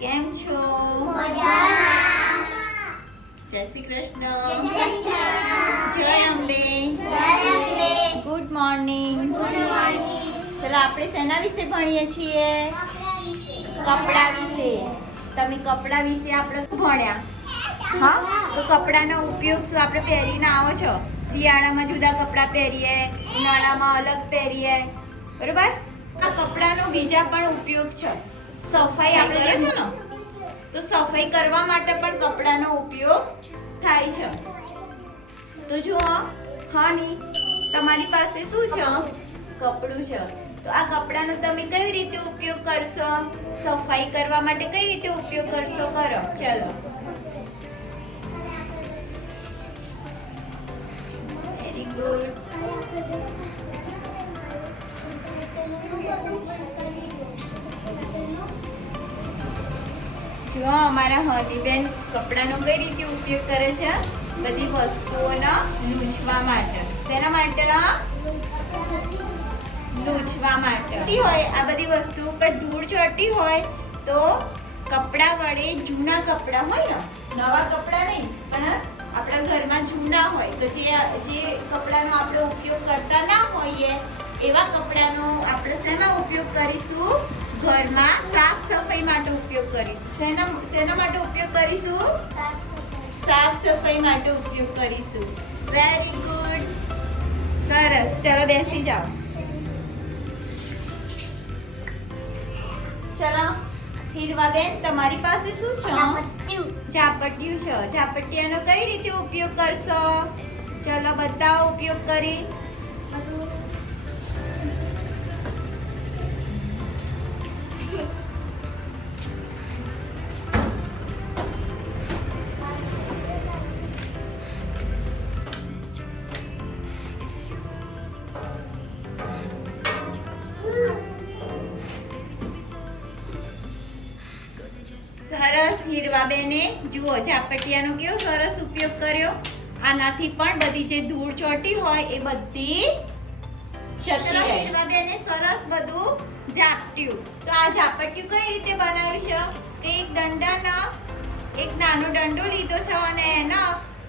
કેમ છો? જય શ્રી કૃષ્ણ. જય અંબે. ગુડ મોર્નિંગ ચલો આપણે શેના વિશે ભણીએ છીએ? કપડાં વિશે. કપડા વિશે. તમે કપડા વિશે આપણે ભણ્યા? હા? તો કપડાનો ઉપયોગ શું આપણે પહેરીને આવો છો? શિયાળામાં જુદા કપડાં પહેરીએ ઉનાળામાં અલગ પહેરીએ. બરોબર? આ કપડાનો બીજા પણ ઉપયોગ છે. સફાઈ આપણે કરીશું ને, તો સફાઈ કરવા માટે પણ કપડાનો ઉપયોગ થાય છે. તો જુઓ, હની, તમારી પાસે શું છે? કપડું છે. તો આ કપડાનો તમે કઈ રીતે ઉપયોગ કરશો? સફાઈ કરવા માટે કઈ રીતે ઉપયોગ કરશો? કરો. ચલો. વેરી ગુડ જો અમારા હનીબેન કપડાનો કઈ રીતે ઉપયોગ કરે છે? બધી વસ્તુઓનો લૂછવા માટે. શેના માટે? લૂછવા માટે. હોય, આ બધી વસ્તુ ઉપર ધૂળ ચડતી હોય તો કપડા વડે જૂના કપડા હોય ને, નવા કપડા નહીં, પણ આપણા ઘરમાં જૂના હોય, તો જે જે કપડાનો આપણે ઉપયોગ કરતા ના હોઈએ, એવા કપડાનો આપણે શેમાં ઉપયોગ કરીશું? ઘરમાં સાફ સફાઈ માટે ઉપયોગ કરીશું. શેના શેના માટે ઉપયોગ કરીશું? સાફ સફાઈ માટે ઉપયોગ કરીશું. વેરી ગુડ સરસ. ચલો બેસી જાઓ. ચલો હીરવાબેન તમારી પાસે શું છે? ઝાપટિયું છે. ઝાપટિયાનો કઈ રીતે ઉપયોગ કરશો? ચલો બતાવો ઉપયોગ કરી. સરસ હીરવાબેને જુઓ ઝાપટિયાનો કેવો સરસ ઉપયોગ કર્યો. આનાથી પણ બધી જે ધૂળ ચોટી હોય એ બધી જતી રહે હીરવાબેને સરસ બધું ઝાપટ્યું. તો આ ઝાપટિયું કઈ રીતે બનાવ્યું છે? તે એક દંડાનો એક નાનો દંડો લીધો છે અને એનો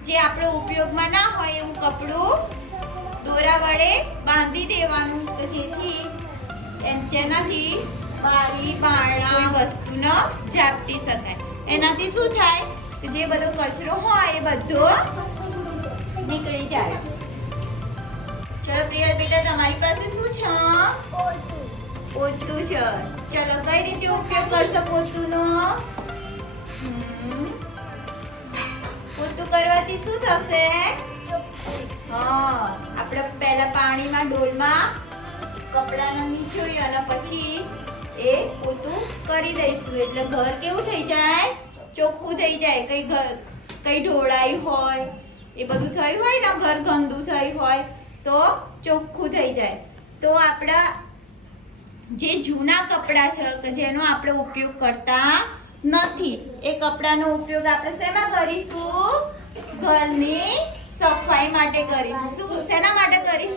જે આપણો ઉપયોગમાં ના હોય એવું કપડું દોરા વડે બાંધી દેવાનું. તો જેથી જેનાથી બારી, બારણા વસ્તુનો ઝાપટી શકાય. એનાથી શું થાય? કે જે બધો કચરો હોય એ બધો નીકળી જાય. ચલો પ્રિય બેટા, તમારી પાસે શું છે? પોતું છે. ચલો, કઈ રીતે ઉપયોગ કરશો પોતુનો? પોતું કરવાથી શું થશે? હા, આપણે પહેલા પાણીમાં ડોલમાં કપડાને નીચોઈ અને પછી એ પોતું કરી દઈશું. એટલે ઘર કેવું થઈ જાય? ચોખ્ખું થઈ જાય. કઈ ઘર, કઈ ઢોળાઈ હોય, એ બધું થયું હોય ને, ઘર ગંદુ થયું હોય, તો ચોખ્ખું થઈ જાય. તો આપણા જે જૂના કપડાં છે જેનો આપણે ઉપયોગ કરતા નથી, એ કપડાનો ઉપયોગ આપણે શેમાં કરીશું? ઘરની સફાઈ માટે કરીશું. શું, શેના માટે કરીશું?